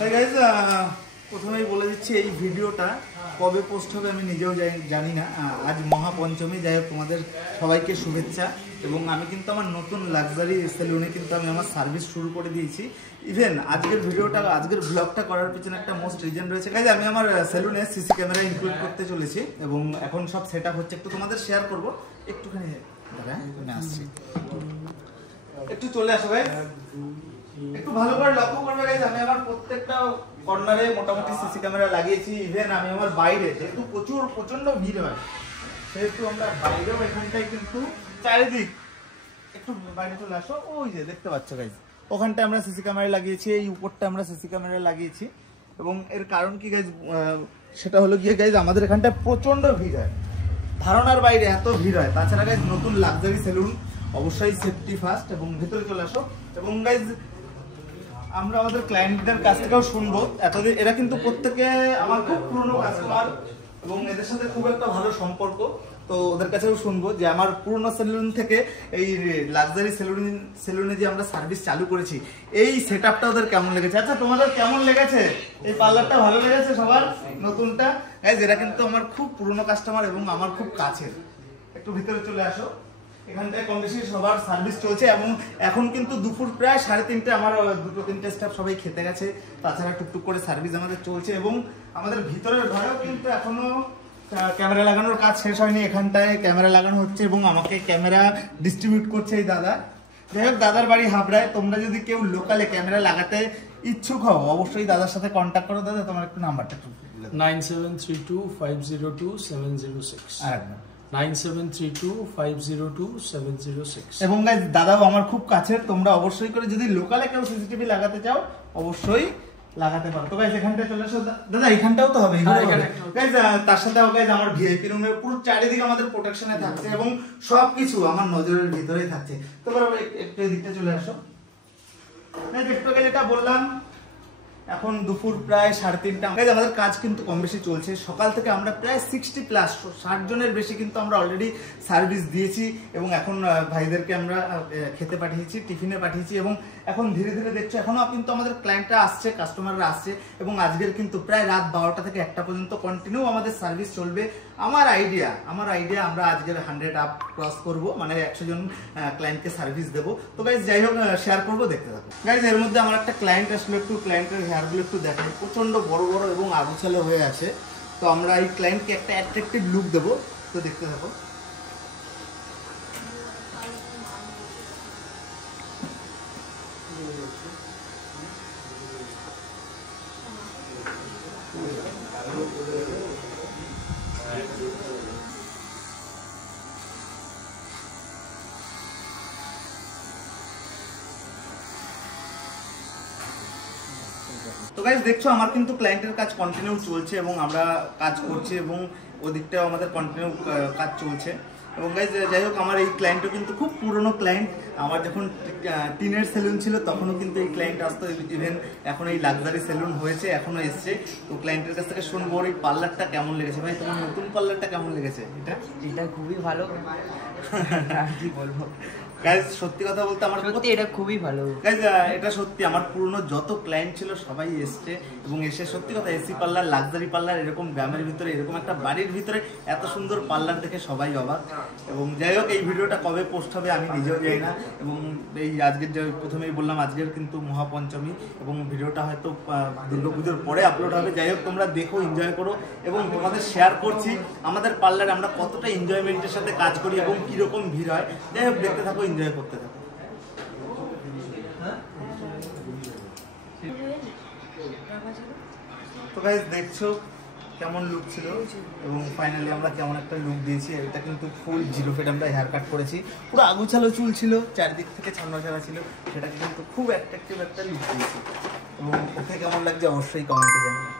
Guys প্রথমেই বলে দিচ্ছি এই ভিডিওটা কবে পোস্ট হবে আমি নিজেও জানি না। আজ মহাপঞ্চমী, যাই হোক তোমাদের সবাইকে শুভেচ্ছা। এবং আমি কিন্তু আমার নতুন লাক্সারি সেলুনে কিন্তু আমি আমার সার্ভিস শুরু করে দিয়েছি। ইভেন আজকের ব্লগটা করার পিছনে একটা মোস্ট রিজন রয়েছে। গাইজ আমি আমার সেলুনে সিসি ক্যামেরা ইনক্লুড করতে চলেছি এবং এখন সব সেট আপ হচ্ছে, একটু তোমাদের শেয়ার করবো। একটুখানি আসছি, একটু চলে আসো ভাই, একটু ভালো করে লক্ষ্য করবে গাইজ। আমি আমার প্রত্যেকটা কর্নারে মোটামুটি সিসি ক্যামেরা লাগিয়েছি। ইভেন আমি আমার বাইরে, যেহেতু প্রচন্ড ভিড় হয়, সেহেতু আমরা বাইরেও এখানটায় কিন্তু চারিদিক, একটু বাইরে চলে আসো, ওই যে দেখতে পাচ্ছ গাইজ, ওখানটা আমরা সিসি ক্যামেরা লাগিয়েছি, এই উপরটা আমরা সিসি ক্যামেরা লাগিয়েছি। এবং এর কারণ কি গাইজ, সেটা হলো গিয়ে গাইজ আমাদের এখানটায় প্রচন্ড ভিড় হয়, ধারণার বাইরে এত ভিড় হয়। তাছাড়া গাইজ নতুন লাক্সারি সেলুন, অবশ্যই সেফটি ফার্স্ট। এবং ভেতরে চলে আসো। এবং গাইজ আমরা আমাদের ক্লায়েন্টদের কাছ থেকেও শুনবো, এতদিন এরা কিন্তু প্রত্যেকে আমার খুব পুরনো কাস্টমার এবং এদের সাথে খুব একটা ভালো সম্পর্ক। তো ওদের কাছেও শুনবো যে আমার পুরনো সেলুন থেকে এই লাক্সারি সেলুনে যে আমরা সার্ভিস চালু করেছি, এই সেটআপটা ওদের কেমন লেগেছে। আচ্ছা তোমাদের কেমন লেগেছে? এই পার্লারটা ভালো লেগেছে সবার নতুনটা? গাইজ এরা কিন্তু আমার খুব পুরনো কাস্টমার এবং আমার খুব কাছের। একটু ভিতরে চলে আসো। এখানটায় কম বেশি সবার সার্ভিস চলছে এবং এখন কিন্তু দুপুর প্রায় 3:30, আমার 2-3টে স্টাফ সবাই খেতে গেছে। তাছাড়া টুকটুক করে সার্ভিস আমাদের চলছে এবং আমাদের ভিতরের ঘরেও কিন্তু এখনো ক্যামেরা লাগানোর কাজ শেষ হয়নি। এখানটায় ক্যামেরা লাগানো হচ্ছে এবং আমাকে ক্যামেরা ডিস্ট্রিবিউট করছে এই দাদা। যাই হোক, দাদার বাড়ি হাবড়ায়। তোমরা যদি কেউ লোকালে ক্যামেরা লাগাতে ইচ্ছুক হও, অবশ্যই দাদার সাথে কন্ট্যাক্ট করো। দাদা তোমার একটু নাম্বারটা 9732502706 9732502706। এবং গাইজ দাদাও আমার খুব কাছের। তোমরা অবশ্যই করে যদি লোকালে কেউ সিসিটিভি লাগাতে চাও অবশ্যই লাগাতে পারো। তো গাইজ এখানটায় চলে আসো। দাদা এখানটাও তো হবে গাইজ। তার সাথে গাইজ আমার ভিআইপি রুমে পুরো চারিদিকে আমাদের প্রোটেকশনে থাকছে এবং সবকিছু আমার নজরের ভিতরেই থাকছে। তো একটু এদিকটা চলে আসো। একটু যেটা বললাম, এখন দুপুর প্রায় 3:30। আমাদের কাজ কিন্তু কম বেশি চলছে। সকাল থেকে আমরা প্রায় 60+ 60 জনের বেশি কিন্তু আমরা অলরেডি সার্ভিস দিয়েছি এবং এখন ভাইদেরকে আমরা খেতে পাঠিয়েছি, টিফিনে পাঠিয়েছি। এবং এখন ধীরে ধীরে দেখছো এখনো কিন্তু আমাদের ক্লায়েন্টরা আসছে, কাস্টমাররা আসছে। এবং আজকের কিন্তু প্রায় রাত 12টা থেকে 1টা পর্যন্ত কন্টিনিউ আমাদের সার্ভিস চলবে। আমার আইডিয়া আমরা আজকের 100 আপ ক্রস করবো, মানে 100 জন ক্লায়েন্টকে সার্ভিস দেবো। তো গাইজ যাই হোক, শেয়ার করবো, দেখতে থাকো। গাইজ এর মধ্যে আমার একটা ক্লায়েন্ট আসলে, একটু ক্লায়েন্টের হেয়ারগুলো একটু দেখাই। প্রচন্ড বড় বড় এবং আগুছালো হয়ে আছে। তো আমরা এই ক্লায়েন্টকে একটা অ্যাট্রাকটিভ লুক দেবো, তো দেখতে থাকো। তো গাইজ দেখছো আমার কিন্তু ক্লায়েন্টের কাজ কন্টিনিউ চলছে এবং আমরা কাজ করছি এবং ওদিকটাও আমাদের কন্টিনিউ কাজ চলছে। এবং গাইজ যাই হোক, আমার এই ক্লায়েন্টও কিন্তু খুব পুরনো ক্লায়েন্ট। আমার যখন টিনের সেলুন ছিল তখনও কিন্তু এই ক্লায়েন্ট আসতো। ইভেন এখন এই লাক্সারি সেলুন হয়েছে, এখনো এসছে। তো ক্লায়েন্টের কাছ থেকে শুনবো এই পার্লারটা কেমন লেগেছে। ভাই তোমার নতুন পার্লারটা কেমন লেগেছে? এটা খুবই ভালো, কি বলবো গাইজ, সত্যি কথা বলতে আমার সত্যি এটা খুবই ভালো। গাইজ এটা সত্যি, আমার পুরনো যত ক্লায়েন্ট ছিল সবাই এসছে এবং এসে সত্যি কথা এসি পার্লার, লাক্সারি পার্লার, এরকম গ্রামের ভিতরে, এরকম একটা বাড়ির ভিতরে এত সুন্দর পার্লার দেখে সবাই অবাক। এবং যাই হোক, এই ভিডিওটা কবে পোস্ট হবে আমি নিজেও জানি না। এবং এই আজকের যে প্রথমেই বললাম, আজকের কিন্তু মহাপঞ্চমী এবং ভিডিওটা হয়তো দুর্গাপুজোর পরে আপলোড হবে। যাই হোক, তোমরা দেখো, এনজয় করো এবং তোমাদের শেয়ার করছি আমাদের পার্লারে আমরা কতটা এনজয়মেন্টের সাথে কাজ করি এবং কিরকম ভিড় হয়। যাই হোক, দেখতে থাকো, এনজয় করতে থাকো। তো গাইস দেখছো কেমন লুক ছিল এবং ফাইনালি আমরা কেমন একটা লুক দিয়েছি। এটা কিন্তু ফুল 0 ফেড আমরা হেয়ার কাট করেছি। পুরো আগুছালো চুল ছিল, চারিদিক থেকে ছাড়া ছিল। সেটা কিন্তু খুব অ্যাট্রাকটিভ একটা লুক দিয়েছি এবং ওকে কেমন লাগছে অবশ্যই কমেন্টে জানাবেন।